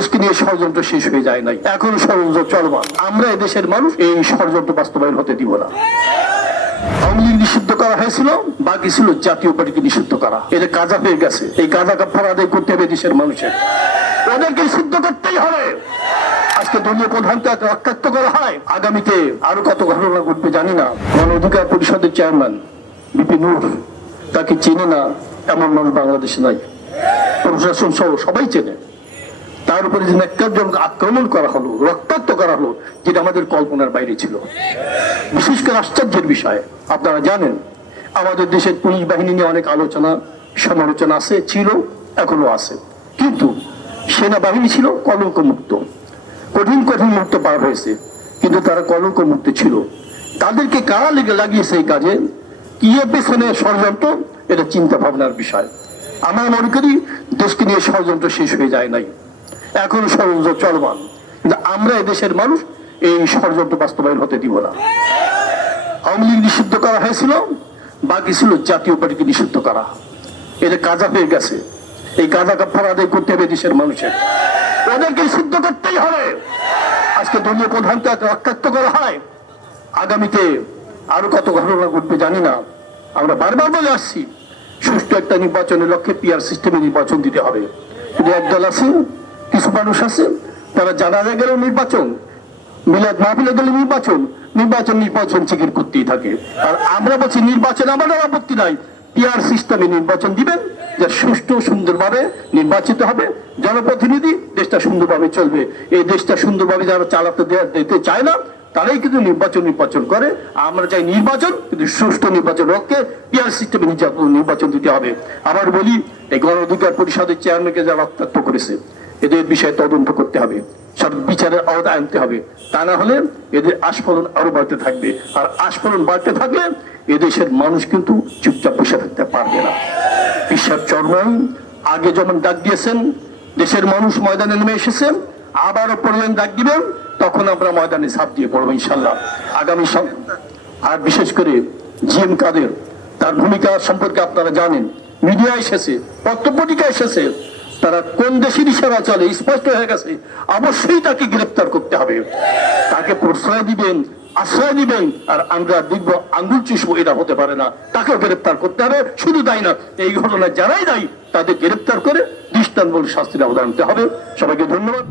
দেশকে নিয়ে ষড়যন্ত্র শেষ হয়ে যায় নাই, এখন ষড়যন্ত্র চলমান। আমরা এদেশের মানুষ এই ষড়যন্ত্র বাস্তবায়ন হতে দিব না। আওয়ামী লীগ নিষিদ্ধ করা হয়েছিল, বাকি ছিল জাতীয় পার্টিকে নিষিদ্ধ করা। এটা কাজা হয়ে গেছে, এই কাজা কাফারা আদায় করতে হবে দেশের মানুষের, ওদেরকে নিষিদ্ধ করতেই হবে। আজকে দলীয় প্রধানকে রক্তাক্ত করা হয়, আগামীতে আরো কত ঘটনা ঘটবে জানি না। গণ অধিকার পরিষদের চেয়ারম্যান বিপি নূর, তাকে চেনে না এমন মানুষ বাংলাদেশে নাই, প্রশাসন সহ সবাই চেনে। তার উপরে যে ন্যাক্কারজনক আক্রমণ করা হলো, রক্তাক্ত করা হলো, যেটা আমাদের কল্পনার বাইরে ছিল। বিশেষ করে আশ্চর্যের বিষয়, আপনারা জানেন আমাদের দেশের পুলিশ বাহিনী নিয়ে অনেক আলোচনা সমালোচনা আছে, ছিল, এখনো আছে, কিন্তু সেনাবাহিনী ছিল কলঙ্ক মুক্ত, কঠিন কঠিন মুক্ত পার হয়েছে, কিন্তু তারা কলঙ্ক মুক্ত ছিল। তাদেরকে কারা লাগিয়েছে এই কাজে, কি এর পেছনে ষড়যন্ত্র, এটা চিন্তা ভাবনার বিষয়। আমরা মনে করি দেশকে নিয়ে ষড়যন্ত্র শেষ হয়ে যায় নাই, এখন ষড়যন্ত্র চলমান। কিন্তু আমরা এদেশের মানুষ এই ষড়যন্ত্র বাস্তবায়ন হতে দিব না। আওয়ামী লীগ নিষিদ্ধ করা হয়েছিল, বাকি ছিল জাতীয় পার্টিকে নিষিদ্ধ করা। এটা কাজা হয়ে গেছে, এই কাজা কাফারা আদায় করতে হবে দেশের মানুষের, ওদেরকে নিষিদ্ধ করতেই হবে। আজকে দলীয় প্রধানকে রক্তাক্ত করা হয়, আগামীতে আরো কত ঘটনা ঘটবে জানি না। আমরা বারবার বলে আসছি, সুষ্ঠু একটা নির্বাচনের লক্ষ্যে পিআর সিস্টেমে নির্বাচন দিতে হবে। কিন্তু একদল আছে, কিছু মানুষ আছে, তারা জানা গেলেও নির্বাচন, মিলাদ মাহফিলে গেলে নির্বাচন চিকির করতেই থাকে। আর আমরা বলছি নির্বাচন আমাদের আপত্তি নাই, পিআর সিস্টেমে নির্বাচন দিবেন, যা সুষ্ঠু সুন্দরভাবে নির্বাচিত হবে জনপ্রতিনিধি, দেশটা সুন্দরভাবে চলবে। এই দেশটা সুন্দরভাবে যারা চালাতে দিতে চায় না, তারাই কিন্তু নির্বাচন করে। আমরা চাই নির্বাচন, কিন্তু সুষ্ঠু নির্বাচন লক্ষ্যে পিআর সিস্টেমে নির্বাচন দিতে হবে। আবার বলি, এই গণ অধিকার পরিষদের চেয়ারম্যানকে যারা রক্তাক্ত করেছে, এদের বিষয়ে তদন্ত করতে হবে, সব বিচারের আওতায় আনতে হবে। তা না হলে এদের আস্ফলন আরো বাড়তে থাকবে, আর আস্ফলন বাড়তে থাকলে এদেশের মানুষ কিন্তু চুপচাপ বসে থাকতে পারবে না। বিশ্বাস চরমাই আগে যেমন ডাক দিয়েছেন, দেশের মানুষ ময়দানে নেমে এসেছে, আবারও পড়বেন ডাক দিবেন, তখন আমরা ময়দানে ঝাঁপ দিয়ে পড়বো ইনশাল্লাহ। আগামী আর বিশেষ করে জিএম কাদের, তার ভূমিকা সম্পর্কে আপনারা জানেন, মিডিয়া এসেছে, পত্রপত্রিকা এসেছে, তারা কোন দেশের ইশারা চলে স্পষ্ট হয়ে গেছে। অবশ্যই তাকে গ্রেপ্তার করতে হবে, তাকে প্রশ্রয় দিবেন, আশ্রয় দিবেন, আর আমরা দেখবো আঙ্গুল চুষবো, এটা হতে পারে না। তাকেও গ্রেপ্তার করতে হবে। শুধু তাই না, এই ঘটনায় যারাই দায়ী তাদের গ্রেপ্তার করে দৃষ্টান্তমূলক শাস্তির আওতায় আনতে হবে। সবাইকে ধন্যবাদ।